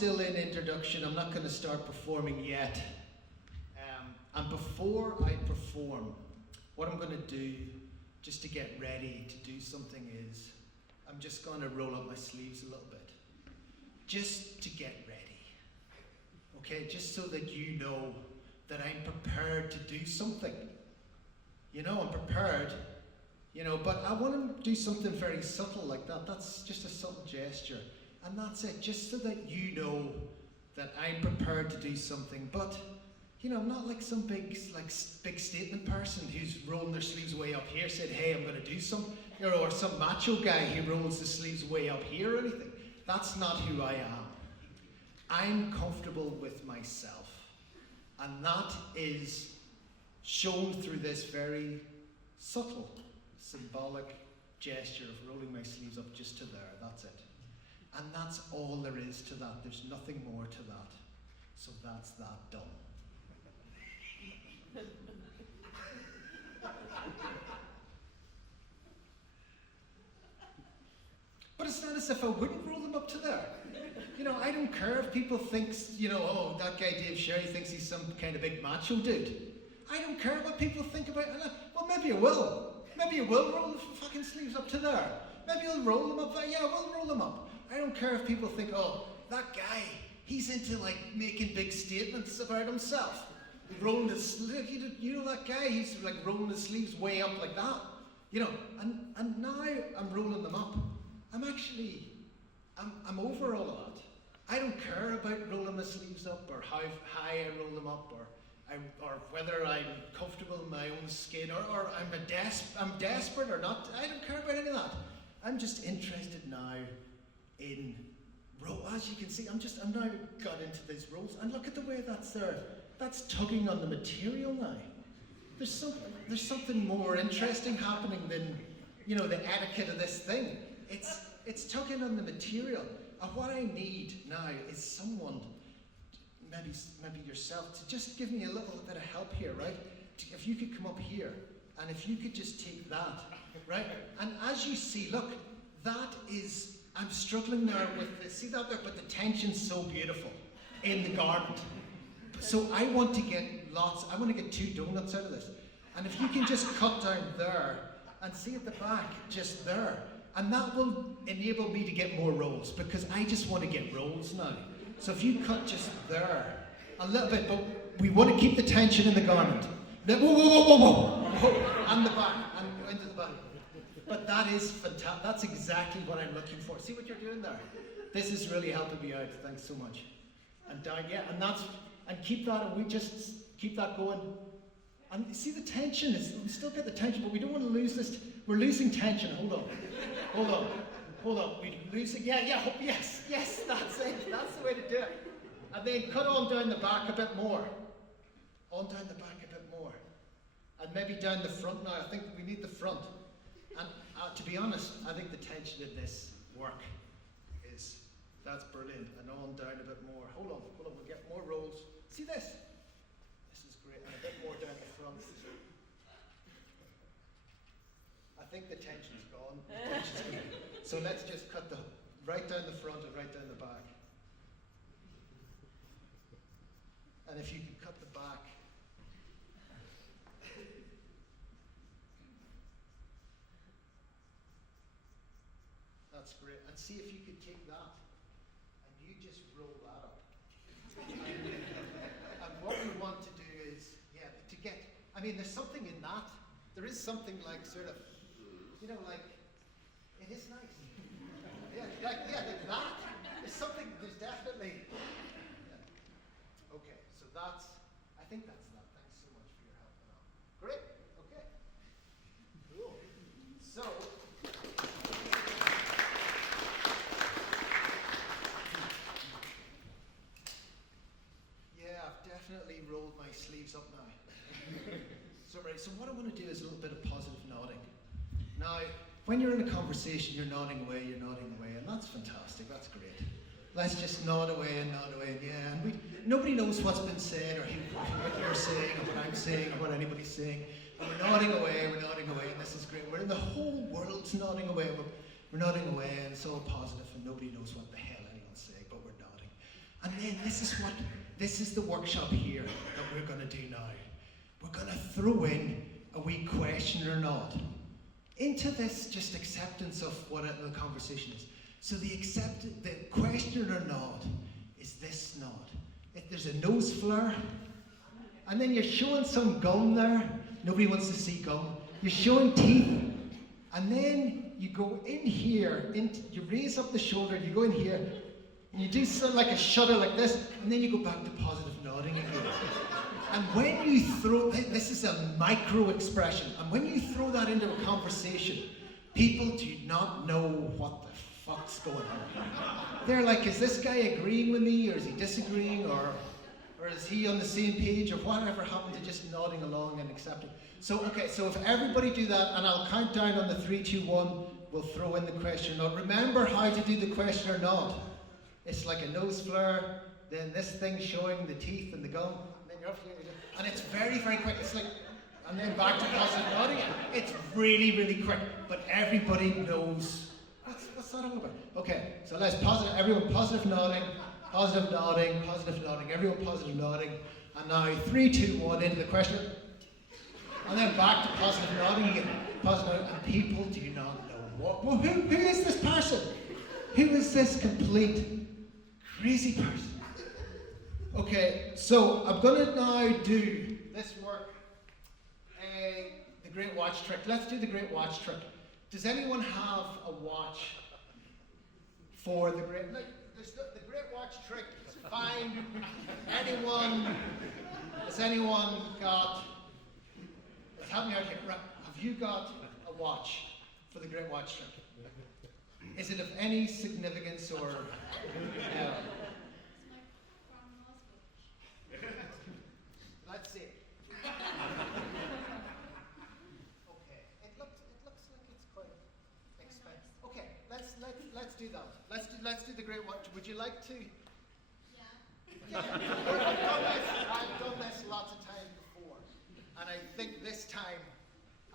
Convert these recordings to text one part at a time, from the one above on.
still in introduction. I'm not going to start performing yet. And before I perform, what I'm going to do, just to get ready to do something, is I'm just going to roll up my sleeves a little bit. Just to get ready. Okay, just so that you know that I'm prepared to do something. You know, I'm prepared, you know, but I want to do something very subtle like that. That's just a subtle gesture. And that's it, just so that you know that I'm prepared to do something. But, you know, I'm not like some big statement person who's rolling their sleeves way up here, said, hey, I'm going to do something. You know, or some macho guy who rolls his sleeves way up here or anything. That's not who I am. I'm comfortable with myself. And that is shown through this very subtle, symbolic gesture of rolling my sleeves up just to there. That's it. And that's all there is to that. There's nothing more to that. So that's that done. But it's not as if I wouldn't roll them up to there. You know, I don't care if people think, you know, oh, that guy Dave Sherry thinks he's some kind of big macho dude. I don't care what people think about it. Well, maybe I will. Maybe you will roll the fucking sleeves up to there. Maybe you'll roll them up there. Yeah, we'll roll them up. I don't care if people think, oh, that guy, he's into like making big statements about himself. Rolling his sleeves, you know that guy, he's like rolling his sleeves way up like that. You know, and now I'm rolling them up. I'm over all of that. I don't care about rolling my sleeves up or how high I roll them up or whether I'm comfortable in my own skin or I'm desperate or not. I don't care about any of that. I'm just interested now in roll. As you can see, I'm now got into these rolls, and look at the way that's there. That's tugging on the material now. There's something more interesting happening than, you know, the etiquette of this thing. It's tugging on the material. And what I need now is someone, maybe yourself, to just give me a little bit of help here, right? If you could come up here, and if you could just take that, right? And as you see, look, that is, I'm struggling now with this. See that there? But the tension's so beautiful in the garment. So I want to get I want to get 2 donuts out of this. And if you can just cut down there, and see at the back, just there, and that will enable me to get more rolls, because I just want to get rolls now. So if you cut just there, a little bit, but we want to keep the tension in the garment. Whoa, whoa, and the back, and into the back. But that is fantastic. That's exactly what I'm looking for. See what you're doing there? This is really helping me out. Thanks so much. And down, yeah, and keep that, and we just keep that going. And see the tension, we still get the tension, but we don't want to lose this. We're losing tension. Hold on. We're losing, yes, that's it. That's the way to do it. And then cut on down the back a bit more. On down the back a bit more. And maybe down the front now. I think we need the front. And to be honest, I think the tension in this work that's brilliant. And on down a bit more. Hold on, we'll get more rolls. See this? This is great. And a bit more down the front. I think the tension's gone. So let's just cut right down the front and right down the back. And if you can cut the back. That's great. And see if you could take that and you just roll that up. And what we want to do is, there's something in that. There is something like sort of, like, it is nice. Like that. There's something, there's definitely. Yeah. Okay, so I think that's that. Thanks so much for your help and all. Great, okay. Cool. So, yeah, I've definitely rolled my sleeves up now. So what I want to do is a little bit of positive nodding. Now, when you're in a conversation, you're nodding away, and that's fantastic, that's great. Let's just nod away, and yeah, and nobody knows what's been said, or what you're saying, or what I'm saying, or what anybody's saying, and we're nodding away, and this is great. The whole world's nodding away, we're nodding away, and it's all positive, and nobody knows what the hell anyone's saying, but we're nodding. then this is the workshop here that we're going to do now. We're going to throw in a wee question or not into this just acceptance of what the conversation is. So the question or not is this nod. If there's a nose flare, and then you're showing some gum there, nobody wants to see gum. You're showing teeth, and then you go in here, you raise up the shoulder, you go in here, and you do something like a shudder like this, and then you go back to positive nodding again. And when you throw, this is a micro expression, and when you throw that into a conversation, people do not know what the fuck's going on. They're like, is this guy agreeing with me, or is he disagreeing, or is he on the same page, or whatever happened to just nodding along and accepting? So, okay, so if everybody do that, and I'll count down on the 3, 2, 1, we'll throw in the question or not. Remember how to do the question or not. It's like a nose flare, then this thing showing the teeth and the gum, and then you're up here, and it's very, very quick. It's like, and then back to positive nodding. It's really, really quick, but everybody knows. What's that all about? Okay, so let's everyone positive nodding, positive nodding, positive nodding, everyone positive nodding, and now 3, 2, 1 into the question, and then back to positive nodding again. Positive nodding, and people do not know who is this person? Who is this complete crazy person? Okay, so I'm going to now do this work, the Great Watch Trick. Let's do the Great Watch Trick. Does anyone have a watch for the Great... Like, the Great Watch Trick is fine. Has anyone got... Help me out here. Right. Have you got a watch for the Great Watch Trick? Is it of any significance or... Let's see. Okay, it looks like it's quite expensive. Okay, let's do that. Let's do the Great Watch. Would you like to? Yeah. I've done this lots of times before, and I think this time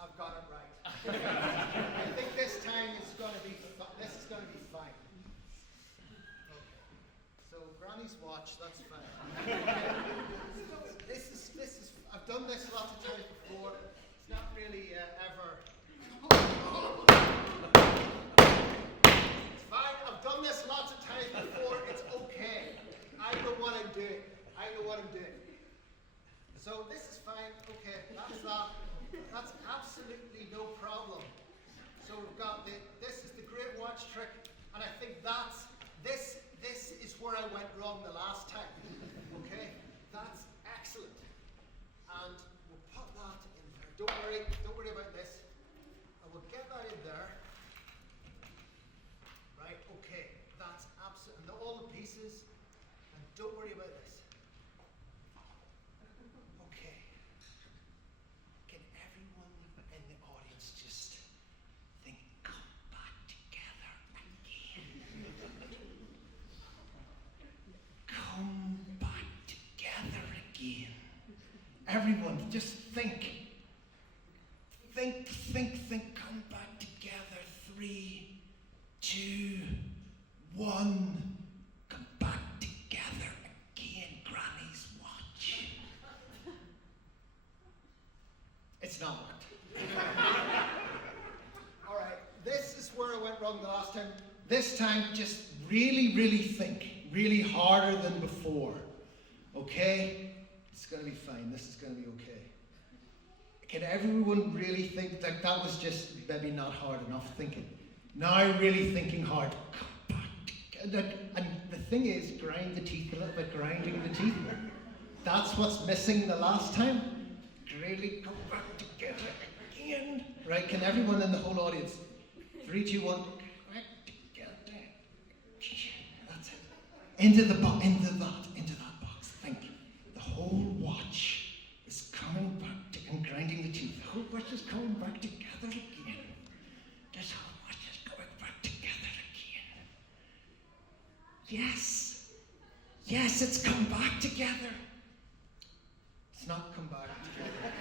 I've got it right. I think this time this is going to be fine. Okay. So Granny's watch, that's fine. This is. I've done this lots of times before. It's not really ever. It's fine. I've done this lots of times before. It's okay. I know what I'm doing. So this is fine. Okay, that's that. That's absolutely no problem. So we've got this is the Great Watch Trick, and I think this is where I went wrong the last time. Okay, that's excellent. And we'll put that in there. Don't worry about this. And we'll get that in there. Right, okay. That's absolute, and all the pieces. And don't worry about this. Okay. Can everyone in the audience just think, come back together again? Come back together again. Everyone, just think. Think, come back together. 3, 2, 1. Come back together again, Granny's watch. It's not worked. All right, this is where I went wrong the last time. This time, just really, really think. Really harder than before. Okay? It's going to be fine. This is going to be okay. Can everyone really think that was just maybe not hard enough thinking? Now really thinking hard. Come back. And the thing is, grind the teeth a little bit, grinding the teeth. That's what's missing the last time. Really come back together again. Right, can everyone in the whole audience? 3, 2, 1. Back together. That's it. Into that box. Think. The whole watch is coming back and grinding the teeth. The whole watch is coming back together again. This whole watch is going back together again. Yes, it's come back together. It's not come back together.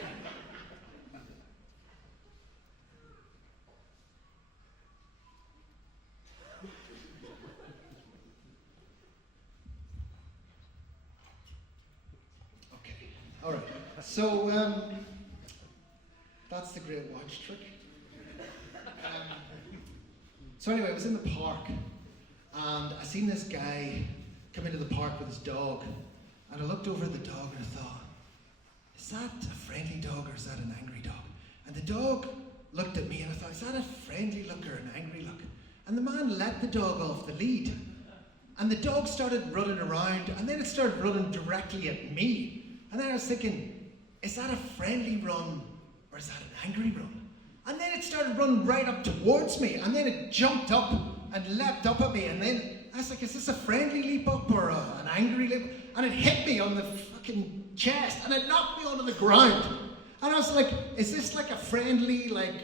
So, that's the great watch trick. So anyway, I was in the park, and I seen this guy come into the park with his dog, and I looked over at the dog and I thought, is that a friendly dog or is that an angry dog? And the dog looked at me and I thought, is that a friendly look or an angry look? And the man let the dog off the lead, and the dog started running around, and then it started running directly at me. And then I was thinking, is that a friendly run or is that an angry run? And then it started running right up towards me, and then it jumped up and leapt up at me, and then I was like, is this a friendly leap up or an angry leap? And it hit me on the fucking chest, and it knocked me onto the ground. And I was like, is this like a friendly, like,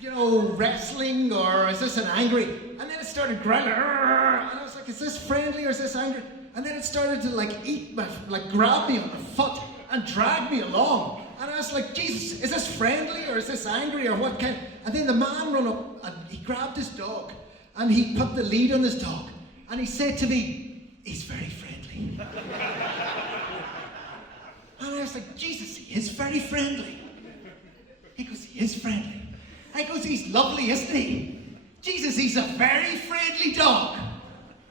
you know, wrestling, or is this an angry? And then it started growling, and I was like, is this friendly or is this angry? And then it started to like eat my, like grab me on my foot and drag me along. And I was like, Jesus, is this friendly or is this angry or what kind? And then the man ran up and he grabbed his dog and he put the lead on his dog and he said to me, he's very friendly. And I was like, Jesus, he is very friendly. He goes, he is friendly. I goes, he's lovely, isn't he? Jesus, he's a very friendly dog.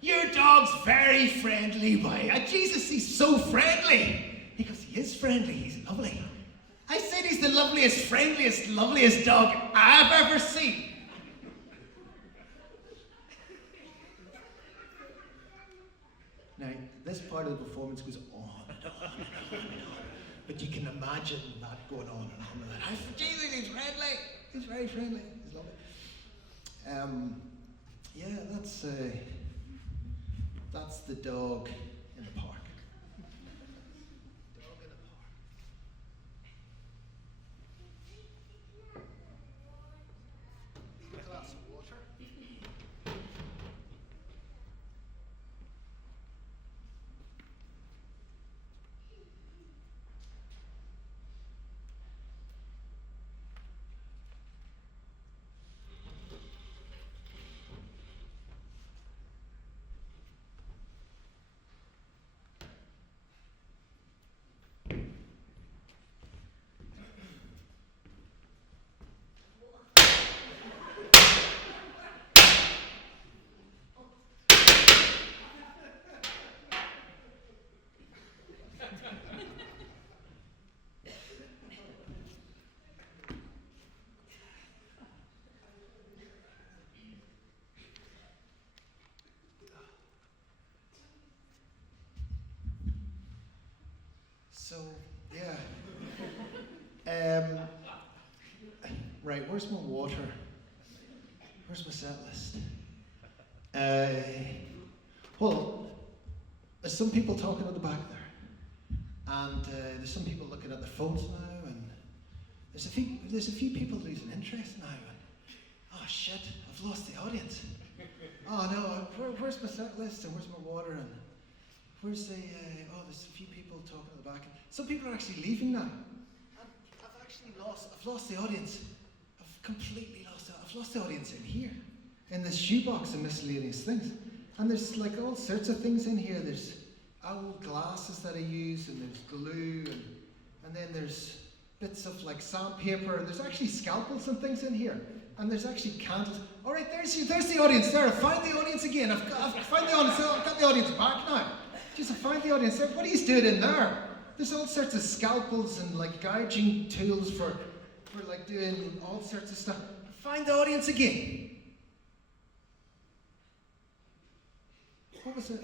Your dog's very friendly, boy. Jesus, he's so friendly. He goes, he is friendly, he's lovely. I said he's the loveliest, friendliest, loveliest dog I've ever seen. Now, this part of the performance goes on and on and on and on. But you can imagine that going on and on. And that. Jesus, he's friendly. He's very friendly. He's lovely. Yeah, that's the dog in the park. Dog in the park. A glass of water. So, yeah. Right, where's my water? Where's my set list? Well, there's some people talking at the back there. And there's some people looking at their phones now, and there's a few people losing interest now. And, oh shit, I've lost the audience. Oh no, where's my set list and where's my water and where's the, there's a few people talking at the back. Some people are actually leaving now. I've lost the audience. I've completely lost it. I've lost the audience in here, in this shoebox of miscellaneous things. And there's like all sorts of things in here. There's old glasses that I use, and there's glue, and then there's bits of like sandpaper, and there's actually scalpels and things in here. And there's actually candles. All right, there's the audience there. I found the audience again. I've found the audience. I've got the audience back now. Just I find the audience there. What are you doing in there? There's all sorts of scalpels and like gouging tools for like doing all sorts of stuff. Find the audience again. What was it?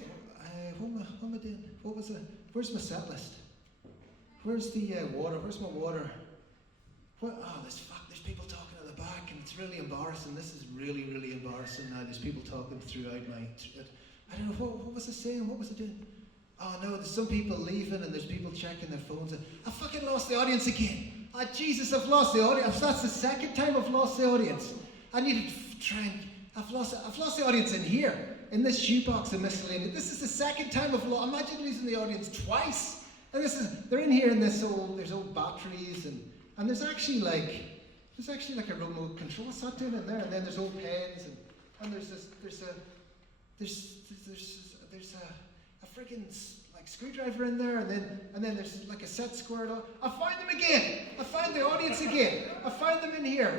What am I doing? What was it? Where's my set list? Where's the water? Where's my water? What? Oh, there's people talking at the back, and it's really embarrassing. This is really, really embarrassing now. There's people talking throughout my. I don't know what was I saying. What was I doing? Oh no, there's some people leaving and there's people checking their phones. I fucking lost the audience again. Oh Jesus, I've lost the audience. That's the second time I've lost the audience. I need to try and, I've lost the audience in here, in this shoebox of miscellaneous. This is the second time I've lost, imagine losing the audience twice. And they're in here in there's old batteries and there's actually like a remote control. What's that doing in there? And then there's old pens and there's a a freaking like screwdriver in there, and then there's like a set squared on. I find them again. I find the audience again. I find them in here.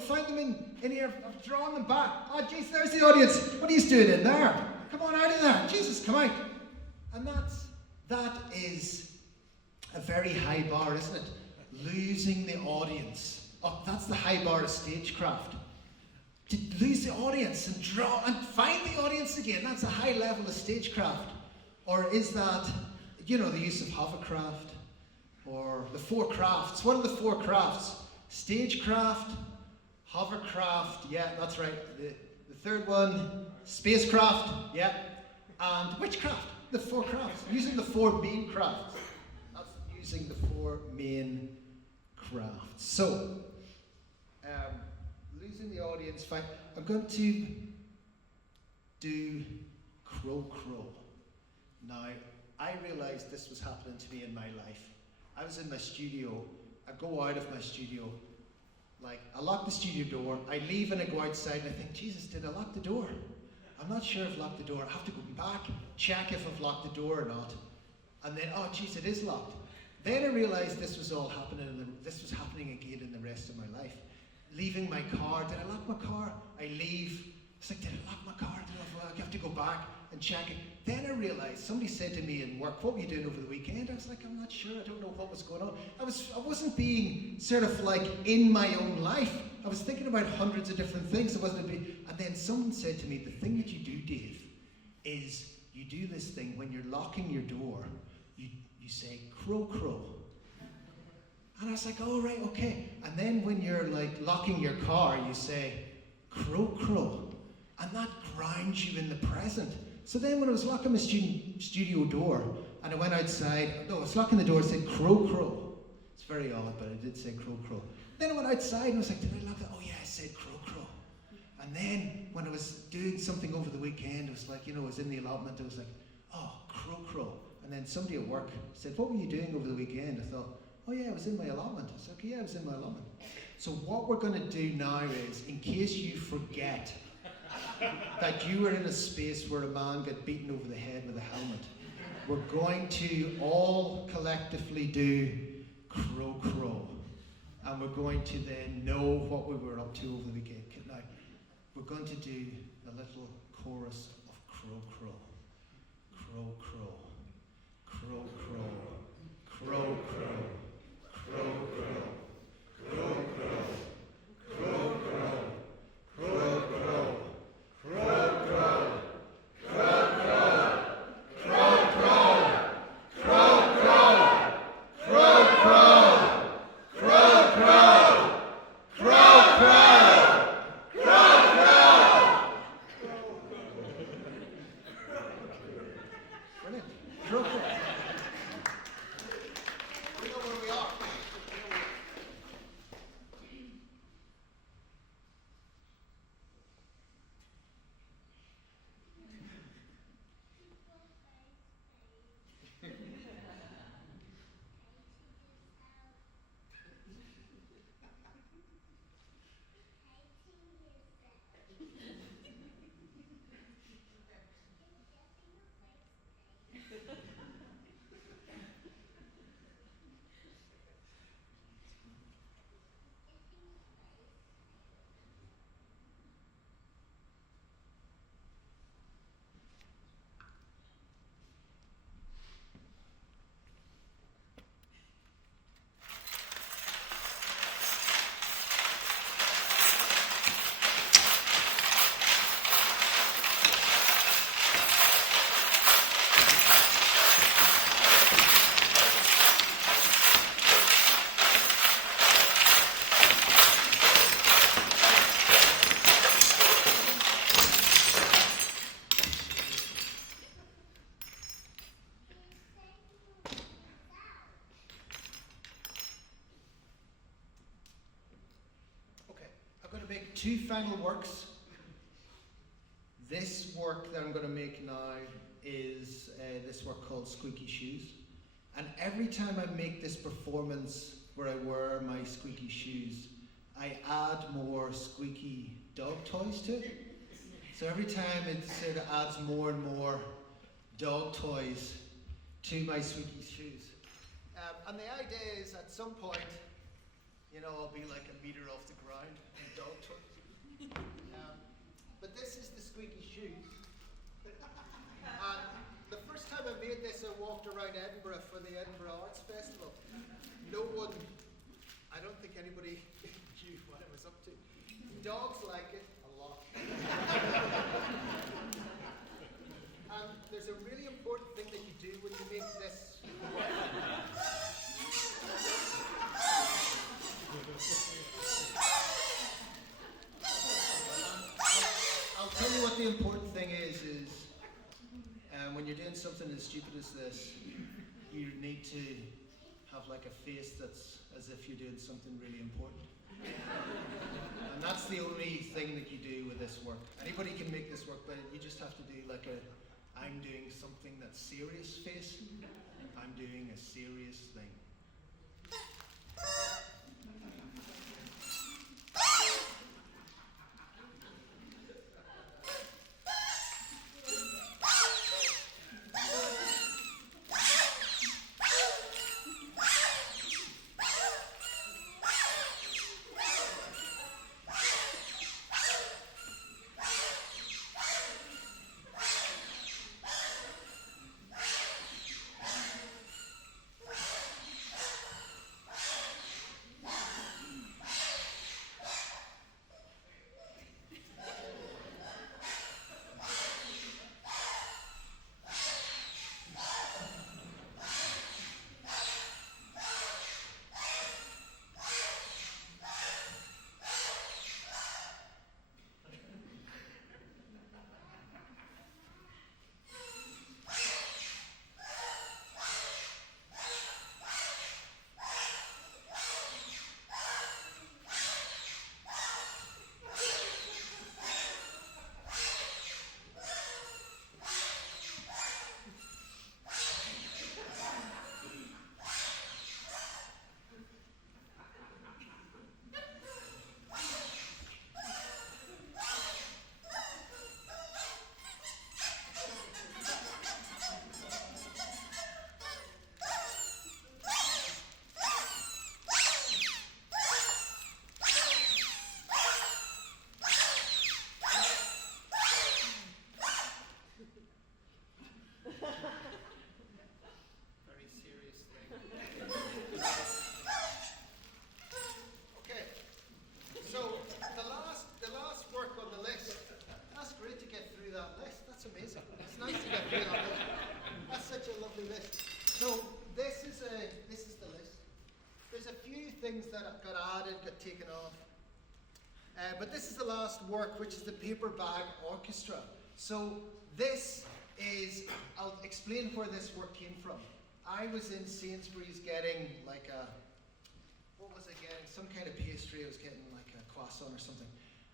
Find them in here. I've drawn them back. Oh, jeez, there's the audience. What are you doing in there? Come on out of there. Jesus, come out. And that is a very high bar, isn't it? Losing the audience. Oh, that's the high bar of stagecraft. To lose the audience and draw and find the audience again. That's a high level of stagecraft. Or is that, the use of hovercraft or the 4 crafts? What are the 4 crafts? Stagecraft, hovercraft, yeah, that's right. The third one, spacecraft, yeah, and witchcraft. The 4 crafts. Using the 4 main crafts. That's using the 4 main crafts. So, losing the audience. Fine. I'm going to do crow. Now, I realized this was happening to me in my life. I was in my studio. I go out of my studio. Like, I lock the studio door. I leave and I go outside and I think, Jesus, did I lock the door? I'm not sure if I locked the door. I have to go back, check if I've locked the door or not. And then, oh, geez, it is locked. Then I realized this was all happening, this was happening again in the rest of my life. Leaving my car. Did I lock my car? I leave. It's like, did I lock my car? I have to go back and check it. Then I realized, somebody said to me in work, what were you doing over the weekend? I was like, I'm not sure. I don't know what was going on. I wasn't being sort of like in my own life. I was thinking about hundreds of different things. And then someone said to me, the thing that you do, Dave, is you do this thing when you're locking your door, you say, crow. And I was like, oh, right, okay. And then when you're like locking your car, you say, crow. And that grounds you in the present. So then when I was locking my studio door, and I went outside, I was locking the door, it said crow. It's very odd, but I did say crow. Then I went outside and I was like, did I lock it? Oh yeah, I said crow. And then when I was doing something over the weekend, it was like, I was in the allotment, I was like, oh, crow. And then somebody at work said, what were you doing over the weekend? I thought, oh yeah, I was in my allotment. I said, okay, yeah, I was in my allotment. So what we're going to do now is, in case you forget that you were in a space where a man got beaten over the head with a helmet, we're going to all collectively do crow. And we're going to then know what we were up to over the weekend. Now, we're going to do a little chorus of crow. Two final works. This work that I'm going to make now is this work called Squeaky Shoes. And every time I make this performance where I wear my squeaky shoes, I add more squeaky dog toys to it. So every time it sort of adds more and more dog toys to my sweetie shoes. And the idea is at some point, I'll be like a meter off the ground in dog toys. But this is the squeaky shoes. And the first time I made this, I walked around Edinburgh for the Edinburgh Arts Festival. No one, I don't think anybody knew what I was up to. Dogs like it a lot. And there's a really important thing that you do when you make this work. I'll tell you what the important thing is when you're doing something as stupid as this, you need to have like a face that's as if you're doing something really important. And that's the only thing that you do with this work. Anybody can make this work, but you just have to do like I'm doing something that's serious face. I'm doing a serious thing. Things that got added, got taken off. But this is the last work, which is the Paper Bag Orchestra. So this is, I'll explain where this work came from. I was in Sainsbury's getting like what was I getting? Some kind of pastry. I was getting like a croissant or something.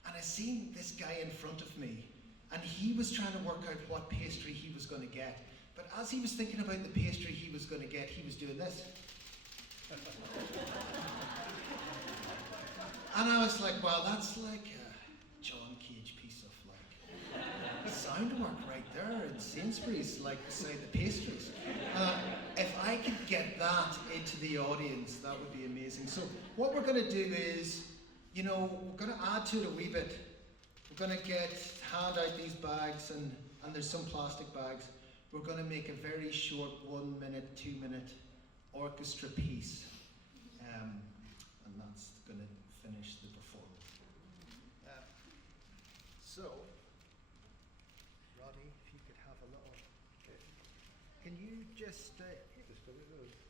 And I seen this guy in front of me, and he was trying to work out what pastry he was going to get. But as he was thinking about the pastry he was going to get, he was doing this. And I was like, well, that's like a John Cage piece of like sound work right there in Sainsbury's, like beside the pastries. If I could get that into the audience, that would be amazing. So what we're going to do is, we're going to add to it a wee bit. We're going to hand out these bags, and there's some plastic bags. We're going to make a very short 1 minute, 2 minute orchestra piece, and that's going to finish the performance. So, Roddy, if you could have a little, can you just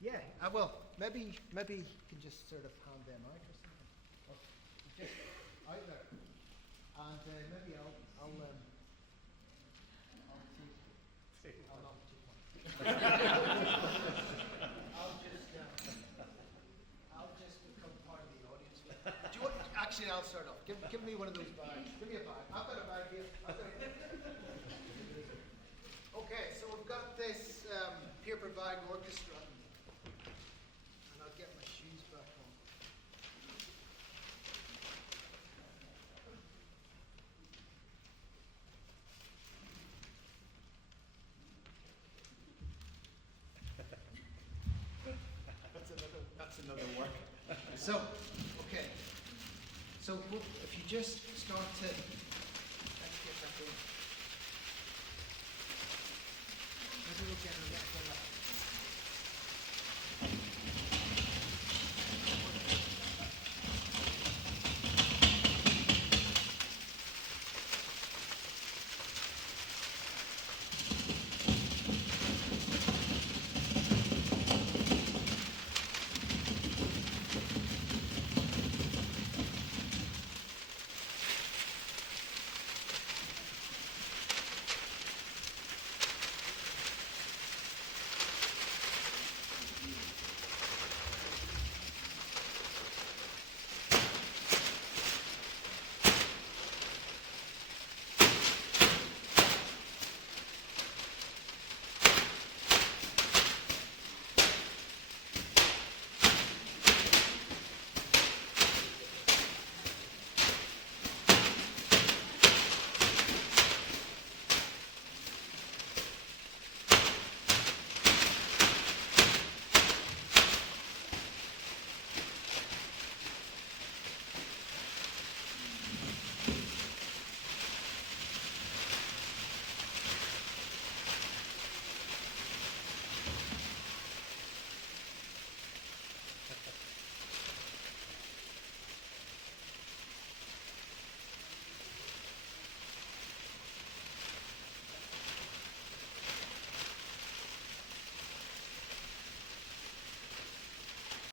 yeah, well, maybe you can just sort of hand them out or something, or just out there, and maybe I'll not take one. I'll just become part of the audience. Do you want? Actually, I'll start off. Give me one of those bags. Give me a bag. I've got a bag here. Okay, so we've got this paper bag orchestra, and I'll get my shoes back on. So, okay. So if you just start to, let's get that going.